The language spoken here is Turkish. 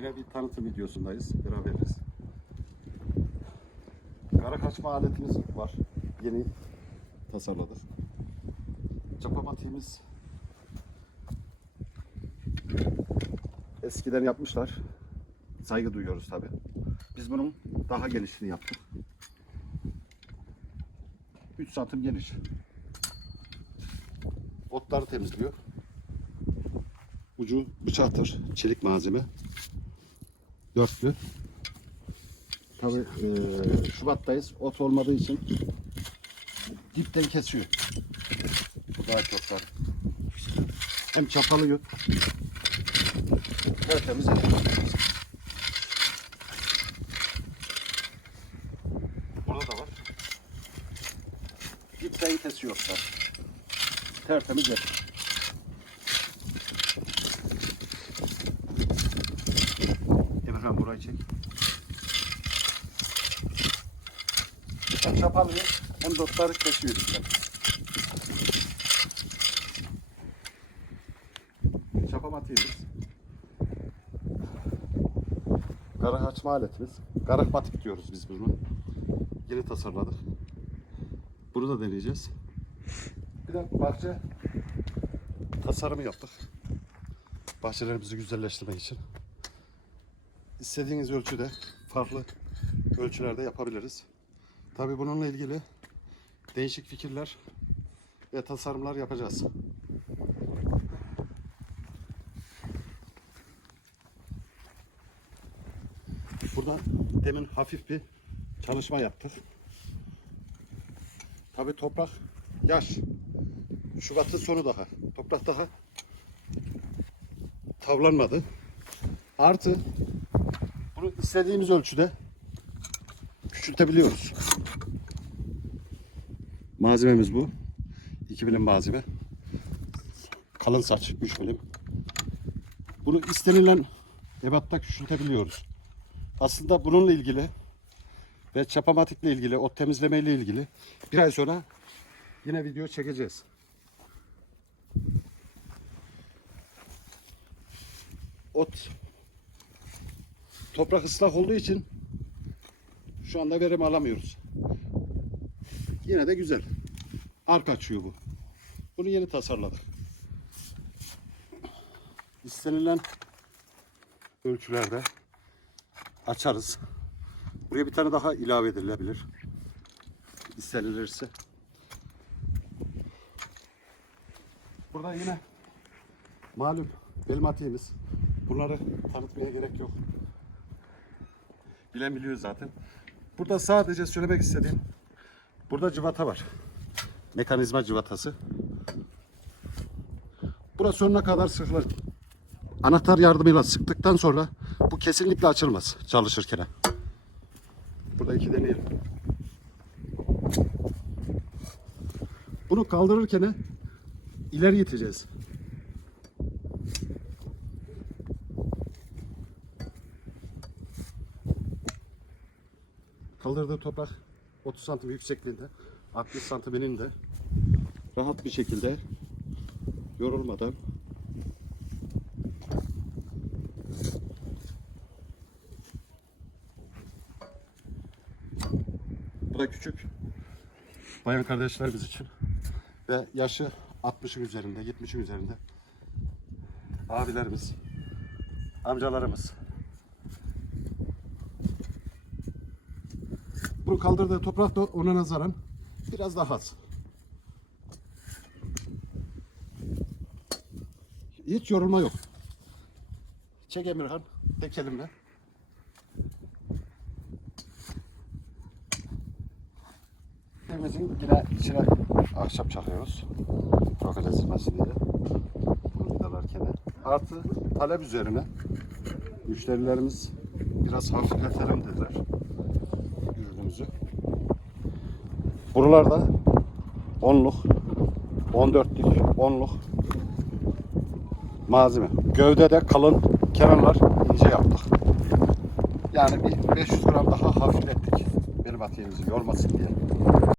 Yine bir tanıtım videosundayız. Beraberiz. Kara kaçma aletimiz var. Yeni tasarladık. Çapamatiğimiz eskiden yapmışlar. Saygı duyuyoruz tabi. Biz bunun daha genişini yaptık. 3 santim geniş. Otları temizliyor. Ucu bıçaktır. Çelik malzeme. Dörtlü. Tabi Şubat'tayız. Ot olmadığı için dipten kesiyor. Bu daha çok var. Hem çapalıyor. Tertemiz. Burada da var. Dipten kesiyor otlar. Tertemiz ediyor. Emirhan burayı çek. Hem çapalıyor hem dotları kesiyor dipten. Çapamatıyız. Garaj açma aletimiz. Garaj batik diyoruz biz bunu. Yeni tasarladık. Bunu da deneyeceğiz. Bir de bahçe tasarımı yaptık. Bahçelerimizi güzelleştirmek için. İstediğiniz ölçüde farklı ölçülerde yapabiliriz. Tabii bununla ilgili değişik fikirler ve tasarımlar yapacağız. Burada demin hafif bir çalışma yaptık. Tabii toprak yaş. Şubat'ın sonu daha. Toprak daha tavlanmadı. Artı bunu istediğimiz ölçüde küçültebiliyoruz. Malzememiz bu. 2 milim malzeme. Kalın saç 3 milim. Bunu istenilen ebatta küçültebiliyoruz. Aslında bununla ilgili ve çapamatikle ilgili, o temizlemeyle ilgili bir ay sonra yine video çekeceğiz. Ot toprak ıslak olduğu için şu anda verim alamıyoruz. Yine de güzel. Arka açıyor bu. Bunu yeni tasarladık. İstenilen ölçülerde açarız. Buraya bir tane daha ilave edilebilir. İstenilirse. Burada yine malum elmatiğimiz. Bunları tanıtmaya gerek yok. Bilen biliyor zaten. Burada sadece söylemek istediğim burada cıvata var. Mekanizma cıvatası. Burası sonuna kadar sıkılır. Anahtar yardımıyla sıktıktan sonra bu kesinlikle açılmaz çalışırken. Burada iki deneyelim. Bunu kaldırırken ileri iteceğiz. Kaldırdığı toprak 30 santim yüksekliğinde, 60 santim eninde rahat bir şekilde yorulmadan Bu da küçük bayan kardeşlerimiz için ve yaşı 60'ın üzerinde, 70'in üzerinde abilerimiz, amcalarımız. Bunu kaldırdığı toprak da ona nazaran biraz daha az. Hiç yorulma yok. Çek Emirhan, tek elimle. Evimizin yine içine ahşap çakıyoruz. Profil ezilmesin diye. Bunu vidalarken. Artı talep üzerine müşterilerimiz biraz hafifletelim dediler Buralarda 10'luk, 14'lük, 10'luk malzeme. Gövdede kalın, kenarlar ince yaptık. Yani bir 500 gram daha hafiflettik. Benim atiyemizi yormasın diye.